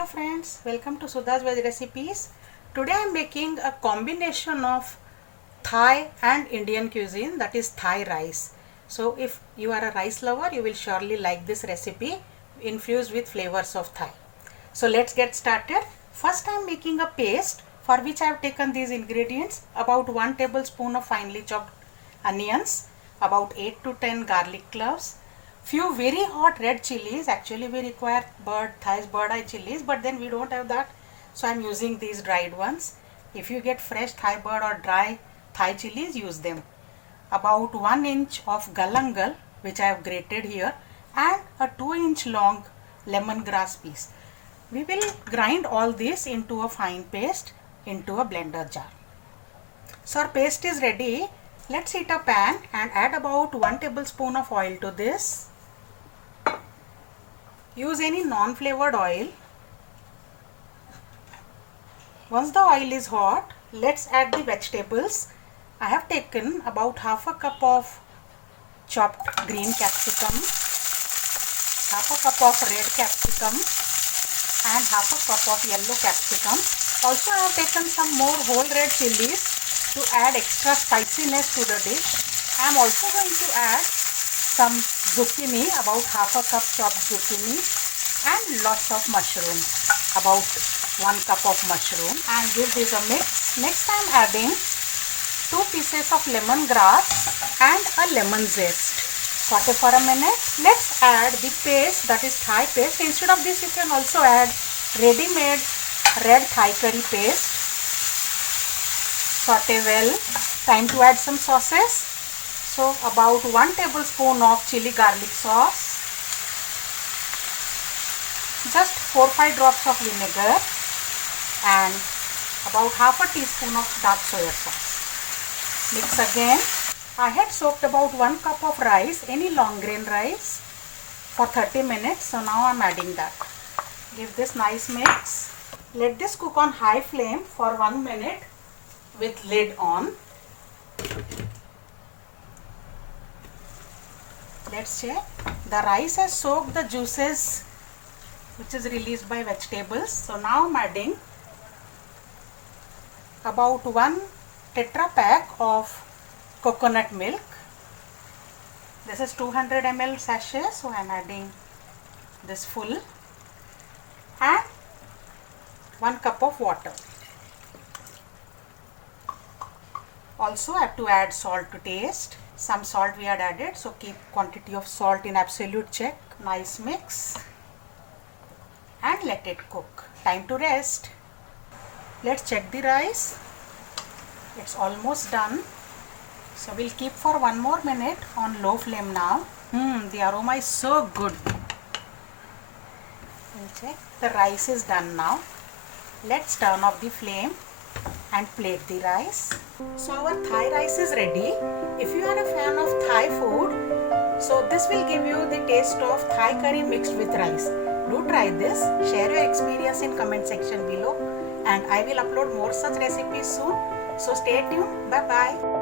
Hello friends, welcome to Sudha's Veg Recipes. Today I am making a combination of Thai and Indian cuisine, that is Thai rice. So if you are a rice lover, you will surely like this recipe infused with flavors of Thai. So let's get started. First I am making a paste for which I have taken these ingredients: about 1 tablespoon of finely chopped onions, about 8 to 10 garlic cloves, few very hot red chilies. Actually we require Thai's bird eye chilies, but then we don't have that, so I'm using these dried ones. If you get fresh Thai bird or dry Thai chilies, use them. About 1 inch of galangal, which I have grated here, and a 2-inch long lemongrass piece. We will grind all this into a fine paste into a blender jar. So our paste is ready. Let's heat a pan and add about 1 tablespoon of oil to this. Use any non-flavored oil. Once the oil is hot, let's add the vegetables. I have taken about half a cup of chopped green capsicum, half a cup of red capsicum, and half a cup of yellow capsicum. Also I have taken some more whole red chilies to add extra spiciness to the dish. I am also going to add some zucchini, about half a cup chopped zucchini, and lots of mushroom, about 1 cup of mushroom, and give this a mix. Next I am adding 2 pieces of lemongrass and a lemon zest. Saute for a minute. Let's add the paste, that is Thai paste. Instead of this you can also add ready-made red Thai curry paste. Saute well. Time to add some sauces. So about 1 tablespoon of chili garlic sauce, just 4-5 drops of vinegar, and about half a teaspoon of dark soya sauce. Mix again. I had soaked about 1 cup of rice, any long grain rice, for 30 minutes. So now I am adding that. Give this nice mix. Let this cook on high flame for 1 minute with lid on. Let's check. The rice has soaked the juices which is released by vegetables. So now I'm adding about 1 tetra pack of coconut milk. This is 200 ml sachet, so I'm adding this full, and 1 cup of water. Also I have to add salt to taste. Some salt we had added, so keep quantity of salt in absolute check. Nice mix and let it cook. Time to rest. Let's check the rice. It's almost done. So we'll keep for 1 more minute on low flame now. The aroma is so good. We'll check. The rice is done now. Let's turn off the flame and plate the rice. So our Thai rice is ready. If you are a fan of Thai food, so this will give you the taste of Thai curry mixed with rice. Do try this. Share your experience in comment section below, and I will upload more such recipes soon. So stay tuned. Bye bye.